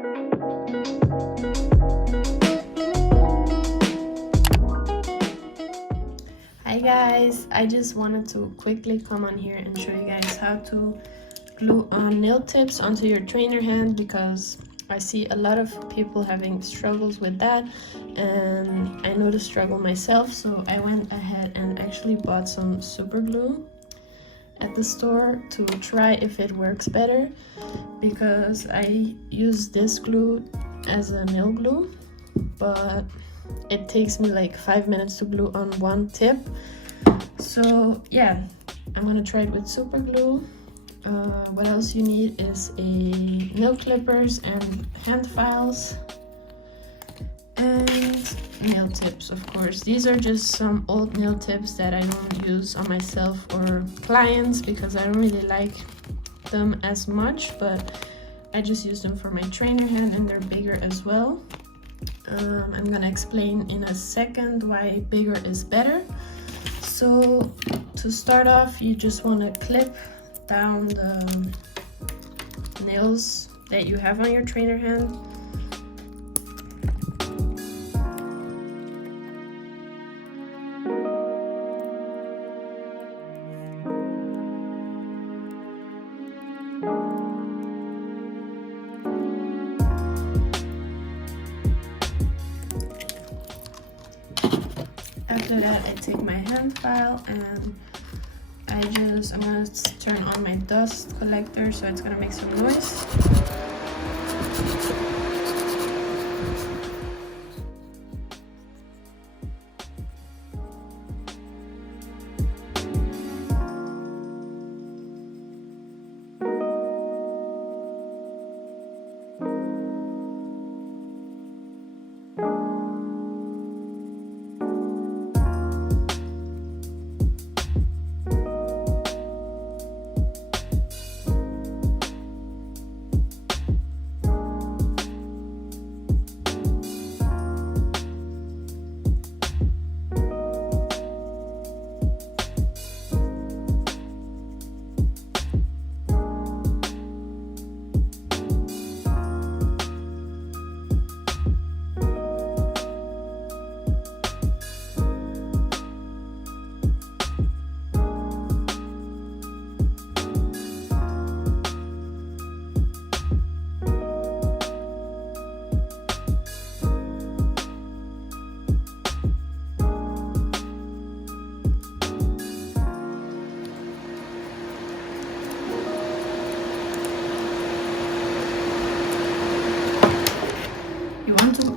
Hi guys, I just wanted to quickly come on here and show you guys how to glue on nail tips onto your trainer hand, because I see a lot of people having struggles with that, and I know the struggle myself. So I went ahead and actually bought some super glue at the store to try if it works better, because I use this glue as a nail glue, but it takes me like 5 minutes to glue on one tip. So yeah, I'm gonna try it with super glue. What else you need is a nail clippers and hand files and nail tips, of course. These are just some old nail tips that I don't use on myself or clients because I don't really like them as much, but I just use them for my trainer hand and they're bigger as well. I'm gonna explain in a second why bigger is better. So to start off, you just want to clip down the nails that you have on your trainer hand. After that, I take my hand file and I'm gonna turn on my dust collector so it's gonna make some noise.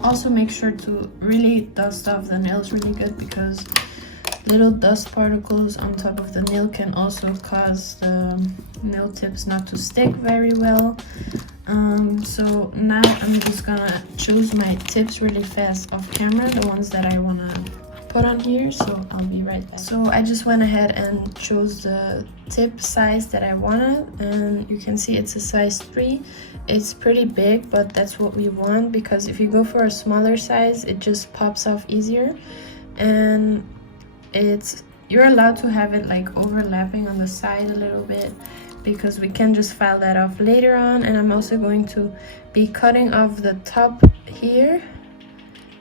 Also make sure to really dust off the nails really good, because little dust particles on top of the nail can also cause the nail tips not to stick very well. So now I'm just gonna choose my tips really fast off camera, the ones that I want to put on here, so I'll be right back. So I just went ahead and chose the tip size that I wanted, and you can see it's a size 3. It's pretty big, but that's what we want, because if you go for a smaller size, it just pops off easier, and you're allowed to have it like overlapping on the side a little bit, because we can just file that off later on. And I'm also going to be cutting off the top here,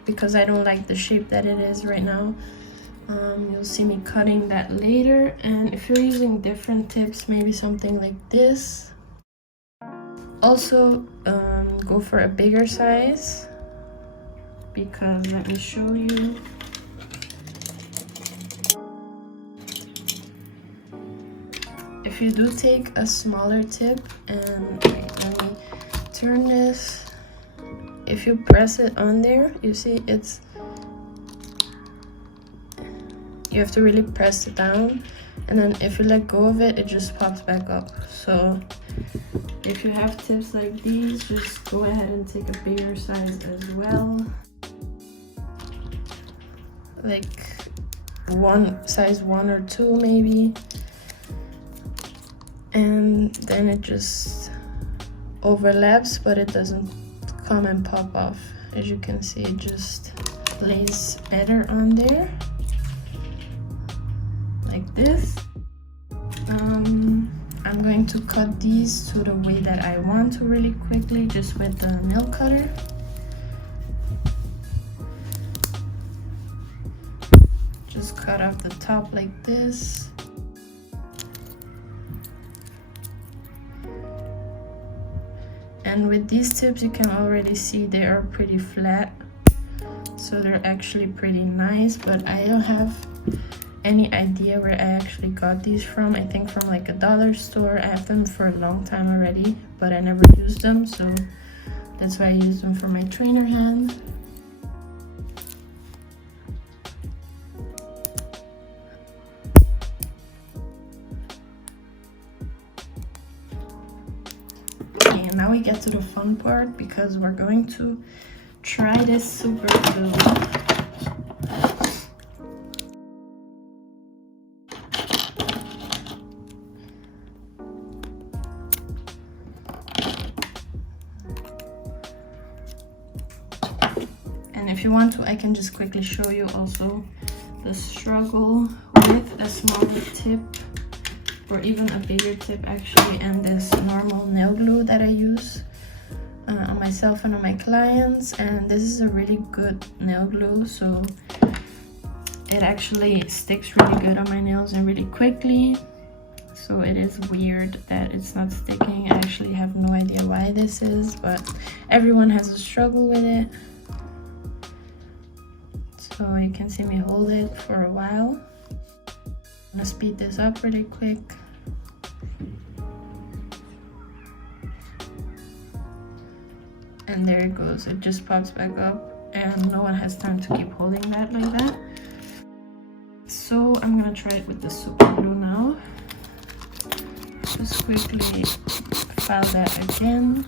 because I don't like the shape that it is right now. You'll see me cutting that later. And if you're using different tips, maybe something like this, also go for a bigger size, because let me show you. If you do take a smaller tip, and let me turn this, if you press it on there, you see you have to really press it down, and then if you let go of it, it just pops back up. So if you have tips like these, just go ahead and take a bigger size as well, like size 1 or 2 maybe, and then it just overlaps, but it doesn't come and pop off. As you can see, it just lays better on there, like this. I'm going to cut these to the way that I want to really quickly, just with the nail cutter. Just cut off the top like this. And with these tips, you can already see they are pretty flat, so they're actually pretty nice, but I don't have any idea where I actually got these from. I think from like a dollar store. I have them for a long time already, but I never used them, so that's why I use them for my trainer hand. Okay, and now we get to the fun part, because we're going to try this super glue. And if you want to, I can just quickly show you also the struggle with a smaller tip, or even a bigger tip actually, and this normal nail glue that I use on myself and on my clients. And this is a really good nail glue, so it actually sticks really good on my nails and really quickly. So it is weird that it's not sticking. I actually have no idea why this is, but everyone has a struggle with it. So you can see me hold it for a while. I'm gonna speed this up really quick. And there it goes, it just pops back up, and no one has time to keep holding that like that. So I'm gonna try it with the super glue now. Just quickly file that again.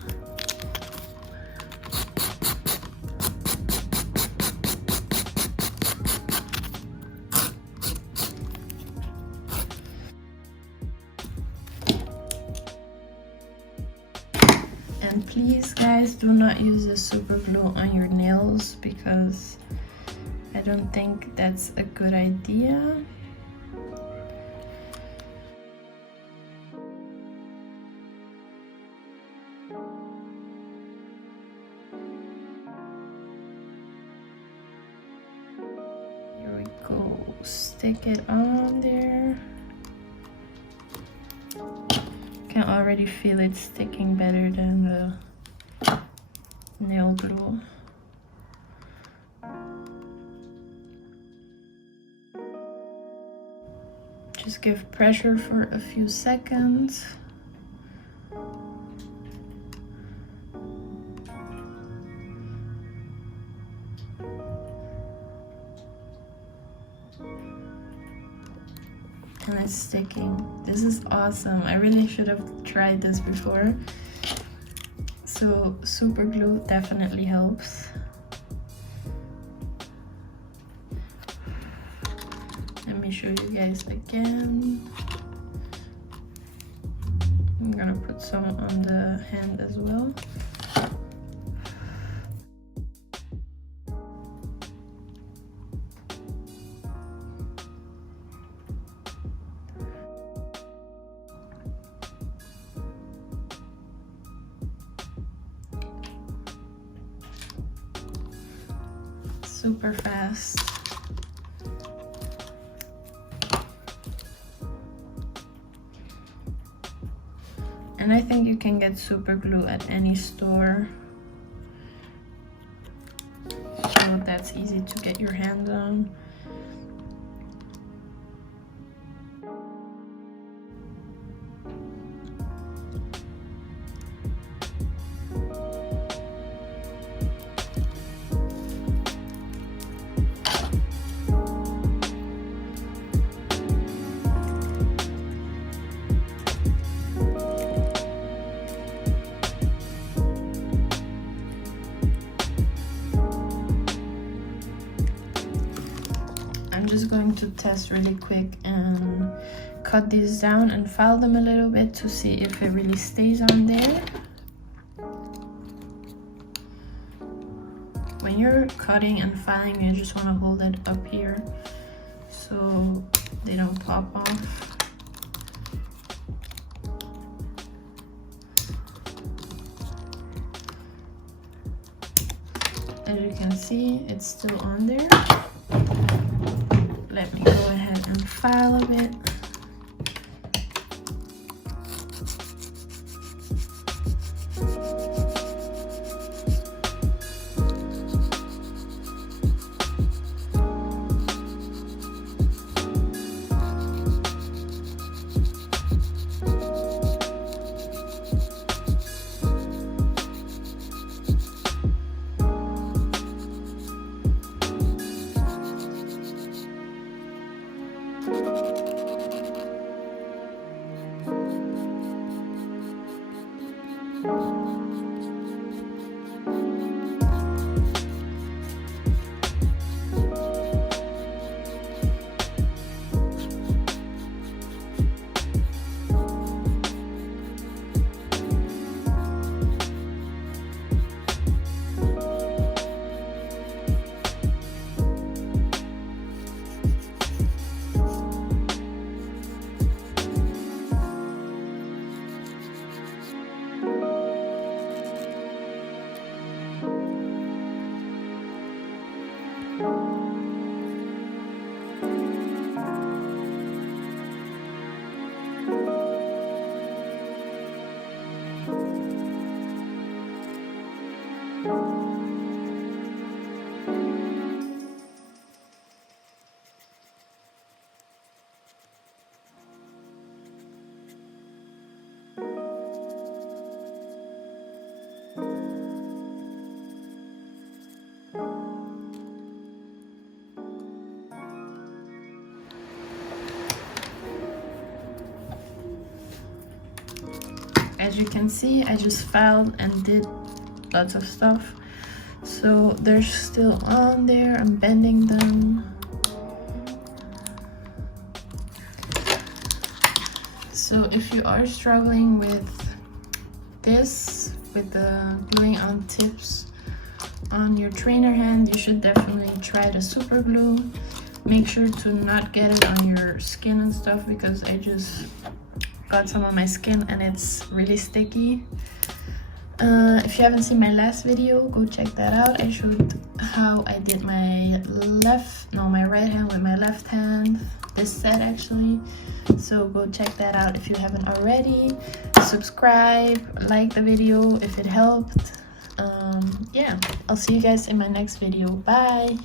And please guys, do not use the super glue on your nails, because I don't think that's a good idea. Here we go, stick it on there. Can already feel it sticking better than the nail glue. Just give pressure for a few seconds. And it's sticking. This is awesome. I really should have tried this before. So super glue definitely helps. Let me show you guys again. I'm gonna put some on the hand as well. Super fast. And I think you can get super glue at any store, so that's easy to get your hands on. I'm just going to test really quick and cut these down and file them a little bit to see if it really stays on there. When you're cutting and filing, you just want to hold it up here so they don't pop off. As you can see, it's still on there. Let me go ahead and file a bit. As you can see, I just filed and did lots of stuff, so they're still on there. I'm bending them. So if you are struggling with this, with the gluing on tips on your trainer hand, you should definitely try the super glue. Make sure to not get it on your skin and stuff, because I just got some on my skin and it's really sticky. If you haven't seen my last video, go check that out. I showed how I did my right hand with my left hand, this set actually. So go check that out if you haven't already. Subscribe, like the video if it helped. Yeah, I'll see you guys in my next video. Bye.